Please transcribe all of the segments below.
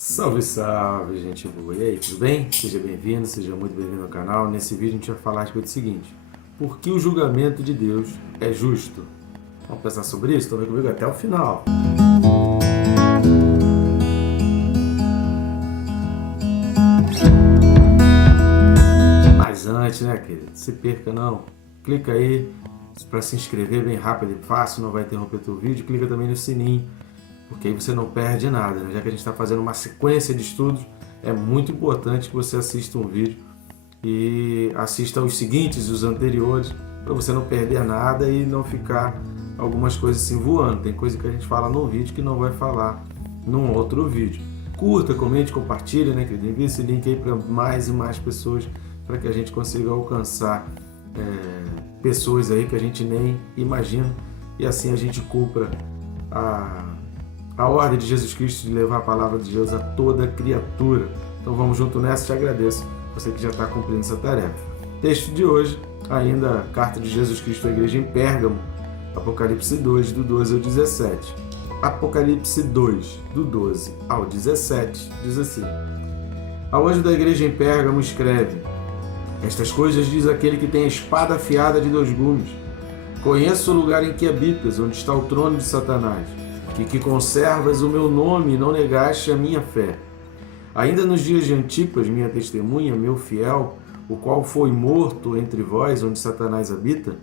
Salve, salve, gente boa! E aí, tudo bem? Seja bem-vindo, seja muito bem-vindo ao canal. Nesse vídeo a gente vai falar a respeito do seguinte: por que o julgamento de Deus é justo? Vamos pensar sobre isso? Então vem comigo até o final. Mas antes, né, querido? Se perca não. Clica aí para se inscrever bem rápido e fácil, não vai interromper teu vídeo. Clica também no sininho, porque aí você não perde nada, né? Já que a gente está fazendo uma sequência de estudos, é muito importante que você assista um vídeo e assista os seguintes e os anteriores, para você não perder nada e não ficar algumas coisas assim voando. Tem coisa que a gente fala num vídeo que não vai falar num outro vídeo. Curta, comente, compartilhe, né, querido? Envie esse link aí para mais e mais pessoas, para que a gente consiga alcançar pessoas aí que a gente nem imagina, e assim a gente cumpra a ordem de Jesus Cristo de levar a palavra de Deus a toda criatura. Então vamos junto nessa, te agradeço, você que já está cumprindo essa tarefa. Texto de hoje, ainda carta de Jesus Cristo à igreja em Pérgamo, Apocalipse 2, do 12 ao 17. Apocalipse 2, do 12 ao 17, diz assim: Ao anjo da igreja em Pérgamo escreve: Estas coisas diz aquele que tem a espada afiada de dois gumes. Conheço o lugar em que habitas, onde está o trono de Satanás, que conservas o meu nome e não negaste a minha fé. Ainda nos dias de Antipas, minha testemunha, meu fiel, o qual foi morto entre vós, onde Satanás habita,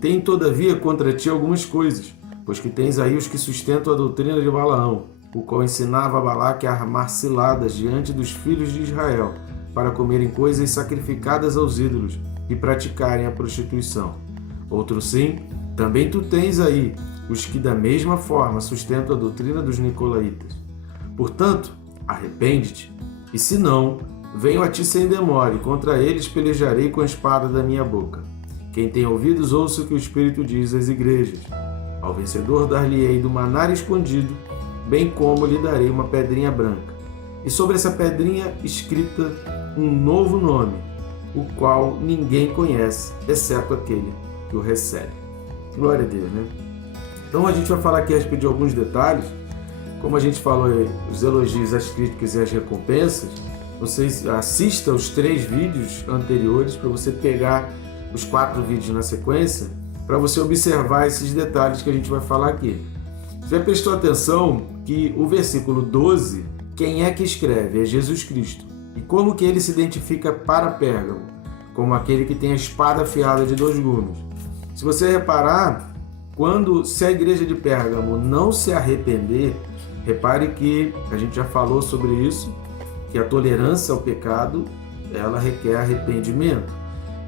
tem todavia contra ti algumas coisas, pois que tens aí os que sustentam a doutrina de Balaão, o qual ensinava a Balaque a armar ciladas diante dos filhos de Israel, para comerem coisas sacrificadas aos ídolos e praticarem a prostituição. Outro sim, também tu tens aí os que da mesma forma sustentam a doutrina dos nicolaítas. Portanto, arrepende-te, e se não, venho a ti sem demora, e contra eles pelejarei com a espada da minha boca. Quem tem ouvidos, ouça o que o Espírito diz às igrejas. Ao vencedor dar-lhe-ei do maná escondido, bem como lhe darei uma pedrinha branca, e sobre essa pedrinha escrita um novo nome, o qual ninguém conhece, exceto aquele que o recebe. Glória a Deus, né? Então a gente vai falar aqui a respeito de alguns detalhes. Como a gente falou, os elogios, as críticas e as recompensas. Vocês assistam os 3 vídeos anteriores para você pegar os 4 vídeos na sequência, para você observar esses detalhes que a gente vai falar aqui. Você já prestou atenção que o versículo 12, quem é que escreve? É Jesus Cristo. E como que ele se identifica para Pérgamo? Como aquele que tem a espada afiada de 2 gumes. Se você reparar, se a igreja de Pérgamo não se arrepender, repare que a gente já falou sobre isso, que a tolerância ao pecado, ela requer arrependimento.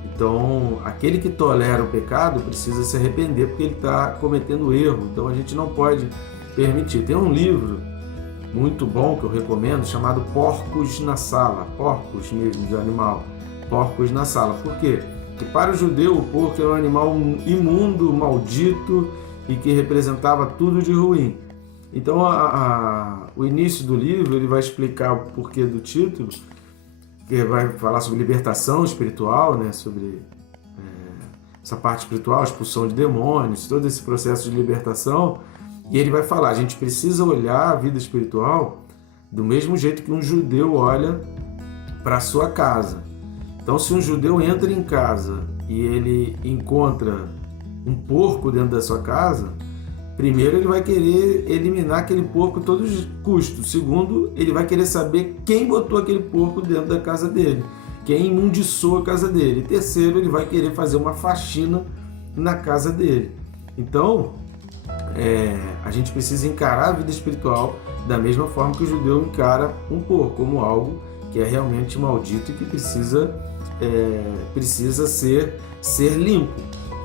Então, aquele que tolera o pecado precisa se arrepender porque ele está cometendo erro. Então, a gente não pode permitir. Tem um livro muito bom que eu recomendo, chamado Porcos na Sala. Porcos mesmo, de animal. Porcos na Sala. Por quê? Porque para o judeu o porco era um animal imundo, maldito e que representava tudo de ruim. Então o início do livro ele vai explicar o porquê do título, que vai falar sobre libertação espiritual, né? Sobre essa parte espiritual, expulsão de demônios, todo esse processo de libertação. E ele vai falar, a gente precisa olhar a vida espiritual do mesmo jeito que um judeu olha para a sua casa. Então, se um judeu entra em casa e ele encontra um porco dentro da sua casa, primeiro ele vai querer eliminar aquele porco a todos os custos. Segundo, ele vai querer saber quem botou aquele porco dentro da casa dele, quem imundiçou a casa dele. E terceiro, ele vai querer fazer uma faxina na casa dele. Então, a gente precisa encarar a vida espiritual da mesma forma que o judeu encara um porco, como algo que é realmente maldito e que precisa ser limpo.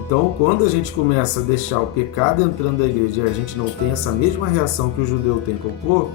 Então, quando a gente começa a deixar o pecado entrando na igreja e a gente não tem essa mesma reação que o judeu tem com o porco,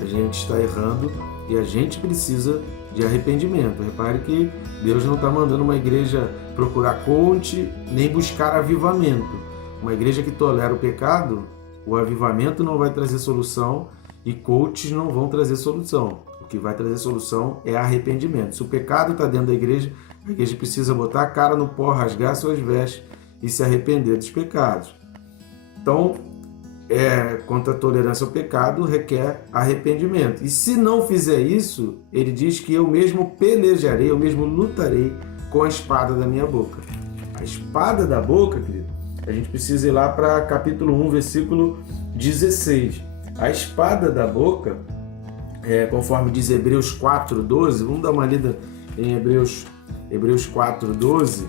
a gente está errando e a gente precisa de arrependimento. Repare que Deus não está mandando uma igreja procurar coach, nem buscar avivamento. Uma igreja que tolera o pecado, o avivamento não vai trazer solução e coaches não vão trazer solução. O que vai trazer solução é arrependimento. Se o pecado está dentro da igreja, a igreja precisa botar a cara no pó, rasgar suas vestes e se arrepender dos pecados. Então, contra a tolerância ao pecado requer arrependimento. E se não fizer isso, ele diz que eu mesmo pelejarei, eu mesmo lutarei com a espada da minha boca. A espada da boca, querido, a gente precisa ir lá para capítulo 1, versículo 16. A espada da boca, conforme diz Hebreus 4:12, vamos dar uma lida em Hebreus 4:12.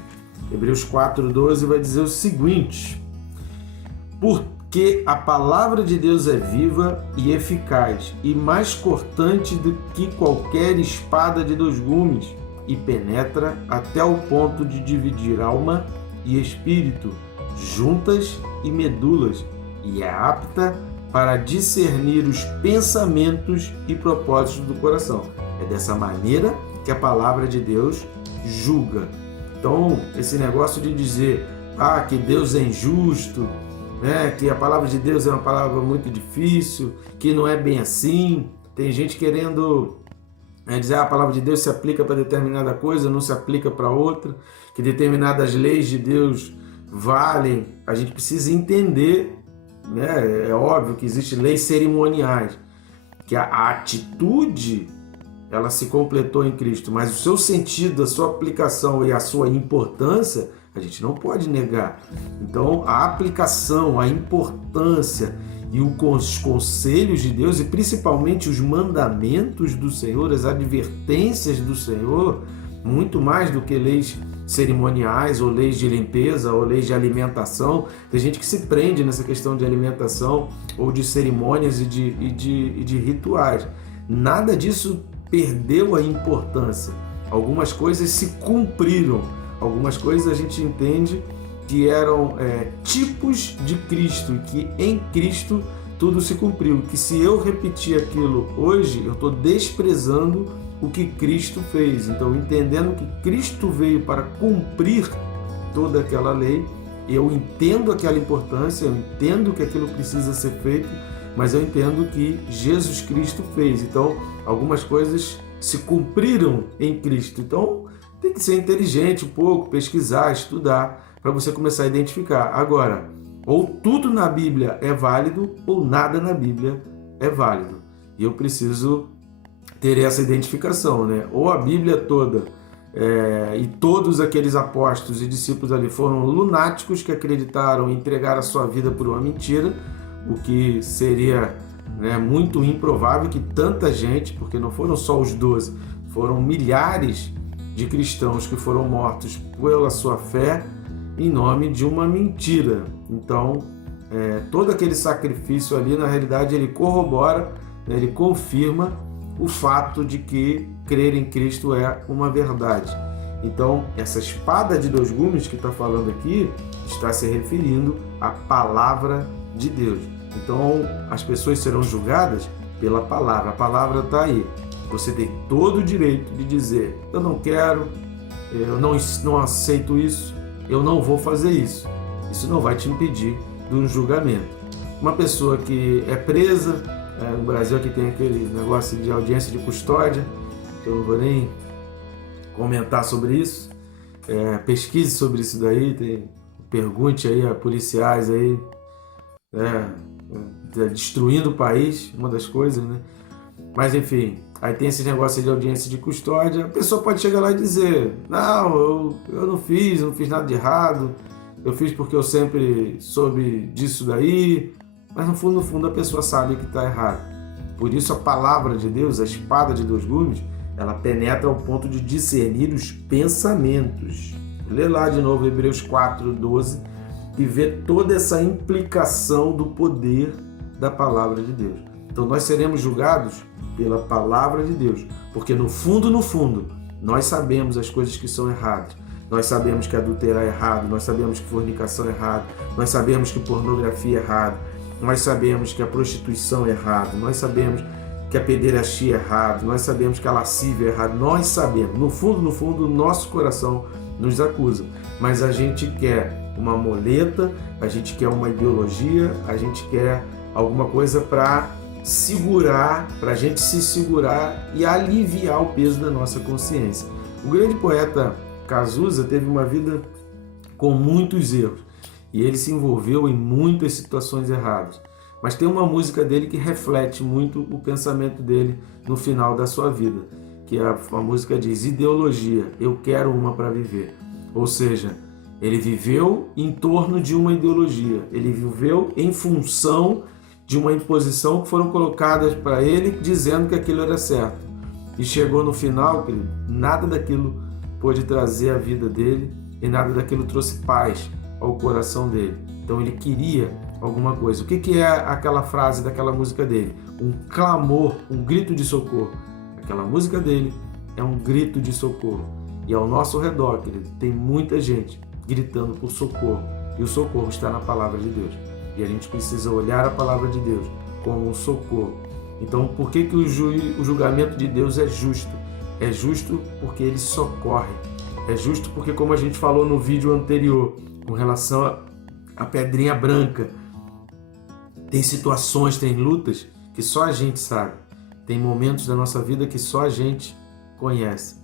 Hebreus 4:12 vai dizer o seguinte: porque a palavra de Deus é viva e eficaz, e mais cortante do que qualquer espada de 2 gumes, e penetra até o ponto de dividir alma e espírito, juntas e medulas, e é apta para discernir os pensamentos e propósitos do coração. É dessa maneira que a palavra de Deus julga. Então, esse negócio de dizer que Deus é injusto, que a palavra de Deus é uma palavra muito difícil, que não é bem assim. Tem gente querendo dizer a palavra de Deus se aplica para determinada coisa, não se aplica para outra, que determinadas leis de Deus valem. A gente precisa entender, é óbvio que existem leis cerimoniais, que a atitude ela se completou em Cristo, mas o seu sentido, a sua aplicação e a sua importância, a gente não pode negar. Então, a aplicação, a importância e os conselhos de Deus, e principalmente os mandamentos do Senhor, as advertências do Senhor, muito mais do que leis cerimoniais, ou leis de limpeza, ou leis de alimentação. Tem gente que se prende nessa questão de alimentação, ou de cerimônias e de rituais. Nada disso perdeu a importância. Algumas coisas se cumpriram, algumas coisas a gente entende que eram tipos de Cristo, e que em Cristo tudo se cumpriu. Que se eu repetir aquilo hoje, eu estou desprezando o que Cristo fez. Então, entendendo que Cristo veio para cumprir toda aquela lei, eu entendo aquela importância, eu entendo que aquilo precisa ser feito, mas eu entendo que Jesus Cristo fez. Então, algumas coisas se cumpriram em Cristo. Então, tem que ser inteligente um pouco, pesquisar, estudar, para você começar a identificar. Agora, ou tudo na Bíblia é válido, ou nada na Bíblia é válido. E eu preciso ter essa identificação, né? Ou a Bíblia toda e todos aqueles apóstolos e discípulos ali foram lunáticos que acreditaram e entregaram a sua vida por uma mentira, o que seria muito improvável que tanta gente, porque não foram só os 12, foram milhares de cristãos que foram mortos pela sua fé em nome de uma mentira. Então, todo aquele sacrifício ali, na realidade, ele corrobora, ele confirma o fato de que crer em Cristo é uma verdade. Então, essa espada de 2 gumes que está falando aqui está se referindo à palavra de Deus. Então, as pessoas serão julgadas pela palavra. A palavra está aí. Você tem todo o direito de dizer: eu não quero, eu não aceito isso, eu não vou fazer isso. Isso não vai te impedir de um julgamento. Uma pessoa que é presa, no Brasil aqui tem aquele negócio de audiência de custódia, eu não vou nem comentar sobre isso. Pesquise sobre isso daí, pergunte aí a policiais aí, destruindo o país, uma das coisas, né? Mas enfim, aí tem esse negócio de audiência de custódia. A pessoa pode chegar lá e dizer: não, eu não fiz nada de errado, eu fiz porque eu sempre soube disso daí. Mas no fundo a pessoa sabe que está errado. Por isso a palavra de Deus, a espada de 2 gumes, ela penetra ao ponto de discernir os pensamentos. Lê lá de novo Hebreus 4:12 e vê toda essa implicação do poder da palavra de Deus. Então nós seremos julgados pela palavra de Deus, porque no fundo, nós sabemos as coisas que são erradas. Nós sabemos que adulterar é errado, nós sabemos que fornicação é errado, nós sabemos que pornografia é errado, nós sabemos que a prostituição é errado, nós sabemos que a pederastia é errado, nós sabemos que a lascívia é errado, nós sabemos. No fundo, o nosso coração nos acusa, mas a gente quer uma muleta, a gente quer uma ideologia, a gente quer alguma coisa para segurar, para a gente se segurar e aliviar o peso da nossa consciência. O grande poeta Cazuza teve uma vida com muitos erros e ele se envolveu em muitas situações erradas. Mas tem uma música dele que reflete muito o pensamento dele no final da sua vida, que a música diz: ideologia, eu quero uma para viver. Ou seja, ele viveu em torno de uma ideologia, ele viveu em função de uma imposição que foram colocadas para ele, dizendo que aquilo era certo. E chegou no final, querido, nada daquilo pôde trazer a vida dele e nada daquilo trouxe paz ao coração dele. Então ele queria alguma coisa. O que é aquela frase daquela música dele? Um clamor, um grito de socorro. Aquela música dele é um grito de socorro. E ao nosso redor, querido, tem muita gente gritando por socorro. E o socorro está na palavra de Deus. E a gente precisa olhar a palavra de Deus como um socorro. Então, por que o julgamento de Deus é justo? É justo porque ele socorre. É justo porque, como a gente falou no vídeo anterior, com relação à pedrinha branca, tem situações, tem lutas que só a gente sabe. Tem momentos da nossa vida que só a gente conhece.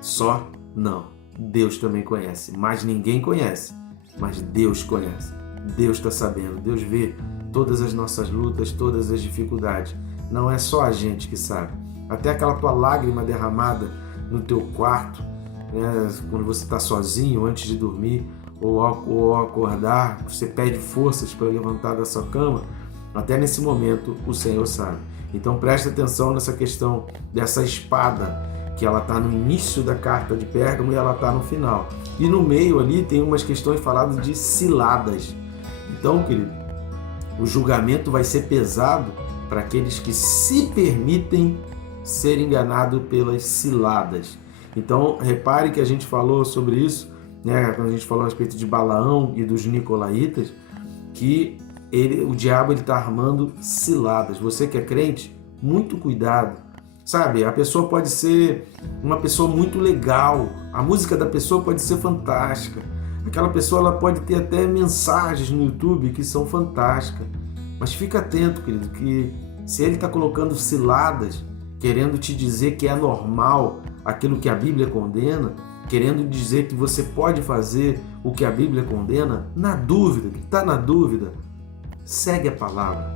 Só não. Deus também conhece. Mas ninguém conhece. Mas Deus conhece. Deus está sabendo. Deus vê todas as nossas lutas, todas as dificuldades. Não é só a gente que sabe. Até aquela tua lágrima derramada no teu quarto, né, quando você está sozinho antes de dormir, ou ao acordar, você pede forças para levantar da sua cama. Até nesse momento o Senhor sabe. Então preste atenção nessa questão dessa espada, que ela está no início da carta de Pérgamo e ela está no final. E no meio ali tem umas questões faladas de ciladas. Então, querido, o julgamento vai ser pesado para aqueles que se permitem ser enganados pelas ciladas. Então, repare que a gente falou sobre isso, né, quando a gente falou a respeito de Balaão e dos nicolaítas, que o diabo está armando ciladas. Você que é crente, muito cuidado. Sabe, a pessoa pode ser uma pessoa muito legal, a música da pessoa pode ser fantástica, aquela pessoa ela pode ter até mensagens no YouTube que são fantásticas, mas fica atento, querido, que se ele está colocando ciladas, querendo te dizer que é normal aquilo que a Bíblia condena, querendo dizer que você pode fazer o que a Bíblia condena, na dúvida, que está na dúvida, segue a palavra,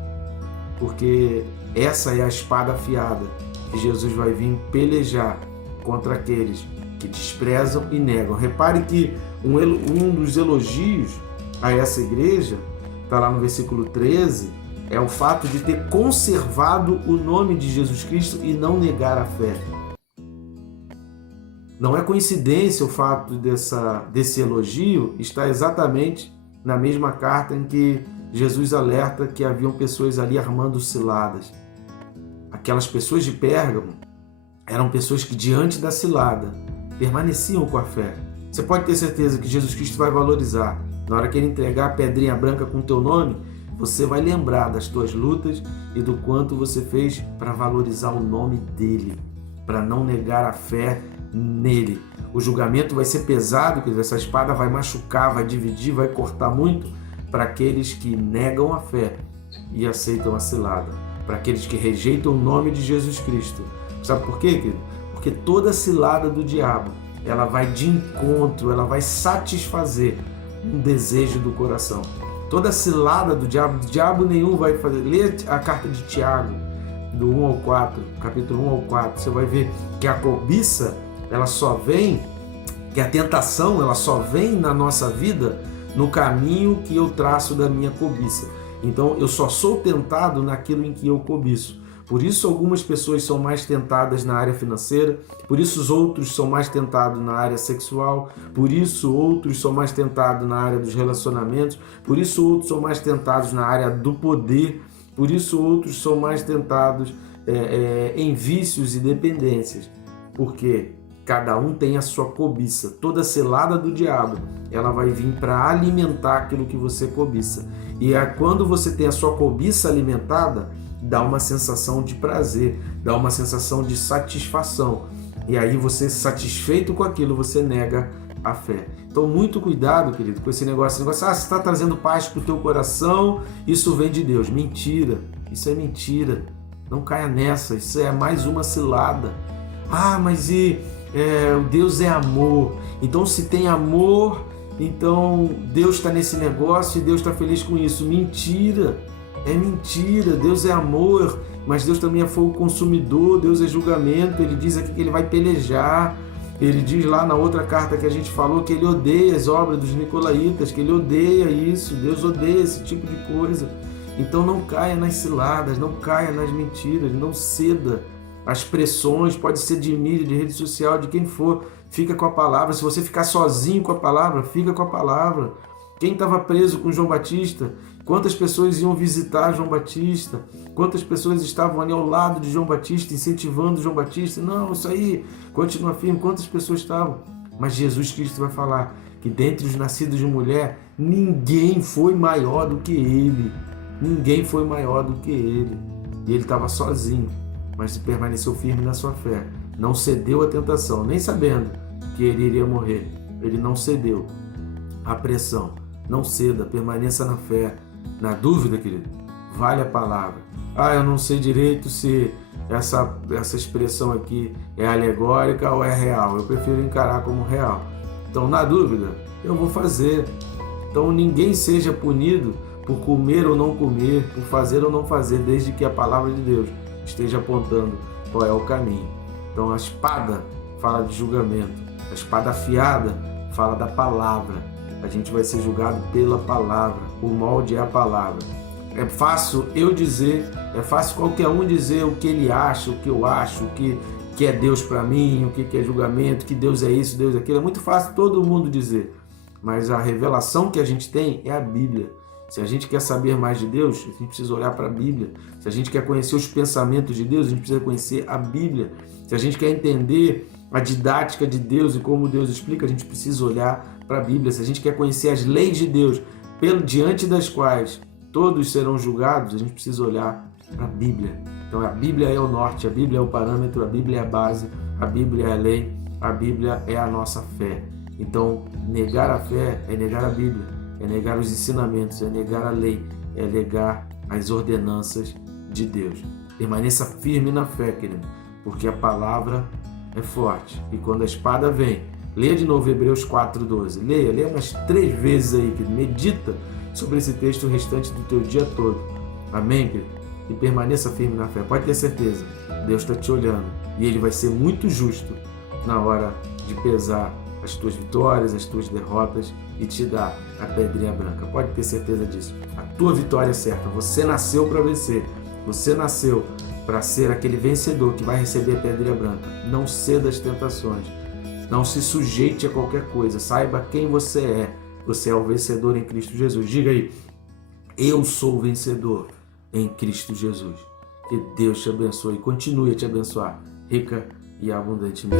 porque essa é a espada afiada que Jesus vai vir pelejar contra aqueles que desprezam e negam. Repare que um dos elogios a essa igreja, está lá no versículo 13, é o fato de ter conservado o nome de Jesus Cristo e não negar a fé. Não é coincidência o fato desse elogio estar exatamente na mesma carta em que Jesus alerta que haviam pessoas ali armando ciladas. Aquelas pessoas de Pérgamo eram pessoas que, diante da cilada, permaneciam com a fé. Você pode ter certeza que Jesus Cristo vai valorizar. Na hora que ele entregar a pedrinha branca com o teu nome, você vai lembrar das tuas lutas e do quanto você fez para valorizar o nome dele, para não negar a fé nele. O julgamento vai ser pesado, porque essa espada vai machucar, vai dividir, vai cortar muito para aqueles que negam a fé e aceitam a cilada, para aqueles que rejeitam o nome de Jesus Cristo. Sabe por quê, querido? Porque toda cilada do diabo, ela vai de encontro, ela vai satisfazer um desejo do coração. Toda cilada do diabo nenhum vai fazer. Lê a carta de Tiago, do 1 ao 4, capítulo 1 ao 4, você vai ver que a cobiça, ela só vem, que a tentação, ela só vem na nossa vida no caminho que eu traço da minha cobiça. Então, eu só sou tentado naquilo em que eu cobiço. Por isso, algumas pessoas são mais tentadas na área financeira, por isso os outros são mais tentados na área sexual, por isso outros são mais tentados na área dos relacionamentos, por isso outros são mais tentados na área do poder, por isso outros são mais tentados em vícios e dependências. Porque cada um tem a sua cobiça. Toda cilada do diabo, ela vai vir para alimentar aquilo que você cobiça. E quando você tem a sua cobiça alimentada, dá uma sensação de prazer, dá uma sensação de satisfação. E aí você, satisfeito com aquilo, você nega a fé. Então, muito cuidado, querido, com esse negócio. Você está trazendo paz para o teu coração, isso vem de Deus. Mentira, isso é mentira. Não caia nessa, isso é mais uma cilada. Mas Deus é amor. Então, se tem amor, então Deus está nesse negócio e Deus está feliz com isso. Mentira. É mentira. Deus é amor, mas Deus também é fogo consumidor, Deus é julgamento. Ele diz aqui que ele vai pelejar. Ele diz lá na outra carta que a gente falou que ele odeia as obras dos nicolaítas, que ele odeia isso. Deus odeia esse tipo de coisa. Então não caia nas ciladas, não caia nas mentiras, não ceda às pressões, pode ser de mídia, de rede social, de quem for. Fica com a palavra. Se você ficar sozinho com a palavra, fica com a palavra. Quem estava preso com João Batista? Quantas pessoas iam visitar João Batista? Quantas pessoas estavam ali ao lado de João Batista, incentivando João Batista? Não, isso aí, continua firme. Quantas pessoas estavam? Mas Jesus Cristo vai falar que dentre os nascidos de mulher, ninguém foi maior do que ele. Ninguém foi maior do que ele. E ele estava sozinho, mas permaneceu firme na sua fé. Não cedeu à tentação, nem sabendo que ele iria morrer. Ele não cedeu à pressão. Não ceda, permaneça na fé. Na dúvida, querido, vale a palavra. Eu não sei direito se essa expressão aqui é alegórica ou é real. Eu prefiro encarar como real. Então, na dúvida, eu vou fazer. Então, ninguém seja punido por comer ou não comer, por fazer ou não fazer, desde que a palavra de Deus esteja apontando qual é o caminho. Então, a espada fala de julgamento. A espada afiada fala da palavra. A gente vai ser julgado pela palavra. O molde é a palavra. É fácil eu dizer, é fácil qualquer um dizer o que ele acha, o que eu acho, o que é Deus para mim, o que é julgamento, que Deus é isso, Deus é aquilo. É muito fácil todo mundo dizer. Mas a revelação que a gente tem é a Bíblia. Se a gente quer saber mais de Deus, a gente precisa olhar para a Bíblia. Se a gente quer conhecer os pensamentos de Deus, a gente precisa conhecer a Bíblia. Se a gente quer entender a didática de Deus e como Deus explica, a gente precisa olhar para a Bíblia. Se a gente quer conhecer as leis de Deus, diante das quais todos serão julgados, a gente precisa olhar para a Bíblia. Então a Bíblia é o norte, a Bíblia é o parâmetro, a Bíblia é a base, a Bíblia é a lei, a Bíblia é a nossa fé. Então negar a fé é negar a Bíblia, é negar os ensinamentos, é negar a lei, é negar as ordenanças de Deus. Permaneça firme na fé, querido, porque a palavra é forte. E quando a espada vem, leia de novo Hebreus 4:12. Leia umas 3 vezes aí, querido. Medita sobre esse texto o restante do teu dia todo. Amém, querido? E permaneça firme na fé. Pode ter certeza, Deus está te olhando. E Ele vai ser muito justo na hora de pesar as tuas vitórias, as tuas derrotas e te dar a pedrinha branca. Pode ter certeza disso. A tua vitória é certa. Você nasceu para vencer. Você nasceu para ser aquele vencedor que vai receber a pedrinha branca. Não ceda às tentações. Não se sujeite a qualquer coisa. Saiba quem você é. Você é o vencedor em Cristo Jesus. Diga aí, eu sou o vencedor em Cristo Jesus. Que Deus te abençoe e continue a te abençoar rica e abundantemente.